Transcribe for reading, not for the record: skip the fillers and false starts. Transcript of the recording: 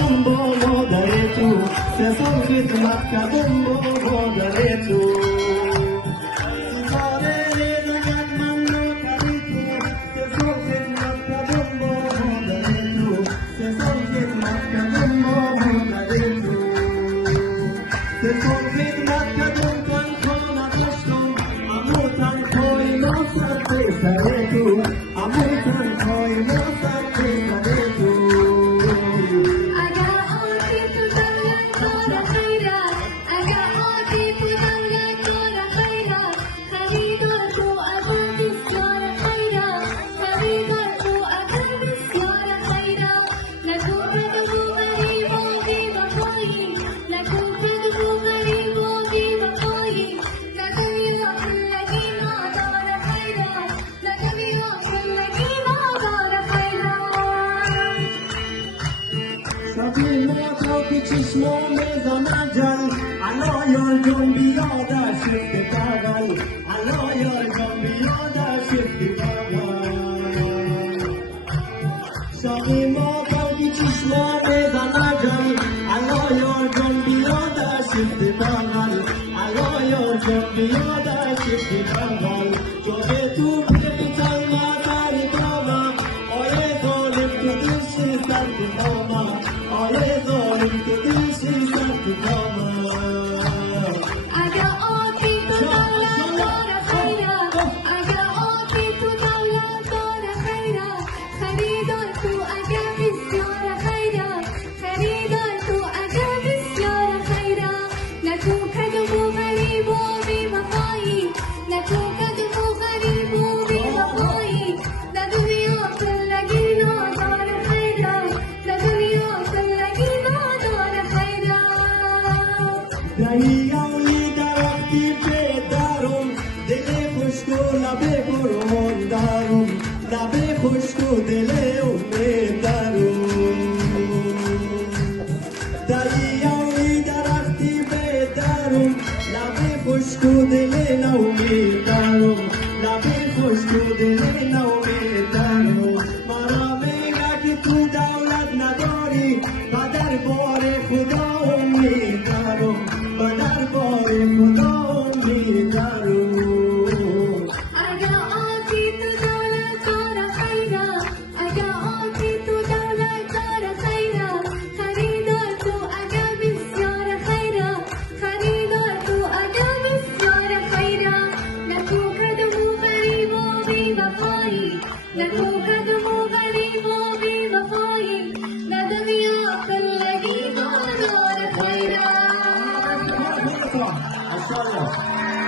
کردم با مادر تو، 3 سال خدمت کردم با مادر تو. ستاره رضایت من نکردی تو، 3 سال خدمت کردم با مادر تو، 3 سال خدمت کردم با مادر تو. 3 سال خدمت کردم تنها نداشتم، اما تنهای ما سر سر تو، اما تنهای ما سر سر تو. شبی ما که چشمام زمان جل، الا یار جان بیادر شفت بغل، الا یار جان بیادر شفت بغل. شبی ما که چشمام زمان جل، الا یار جان بیادر شفت بغل، الا یار جان بیادر شفت بغل. جای تو بریتن نظر دامم، آیه ظالم تو دلش سر دامم، آیه ظالم تو دلش سر دامم. اگه آتی تو دولت داره خیره، اگه آتی تو دولت داره خیره، خریدار تو اگه بسیار خیره، خریدار تو اگه بسیار خیره. نه تو کدوم و غریب و بی وفایی، نه تو کدوم و غریب و بی وفایی. نه دنیا زندگی نداره خیره، نه دنیا زندگی نداره خیره. دریایی درختی پدرم، دل خشک و لب پران دارم، لب خشک و دل امید دارم. دریایی درختی پدرم، لب خشک و دل نومید دارم، لب خشک و دل نومید دارم. مرا میگه که تو دولت نداری، و در بار خدا امید دارم، و در بار خدا امید دارم. اگه آتی تو دولت داره خیره، اگه آتی تو دولت داره خیره، خریدار تو اگه بسیار خیره، خریدار تو اگه بسیار خیره. نه تو کدوم و غریب و بی وفایی، نه تو کدوم و غریب و بی وفایی. نه دنیا زندگی نداره خیره. ماشاءالله.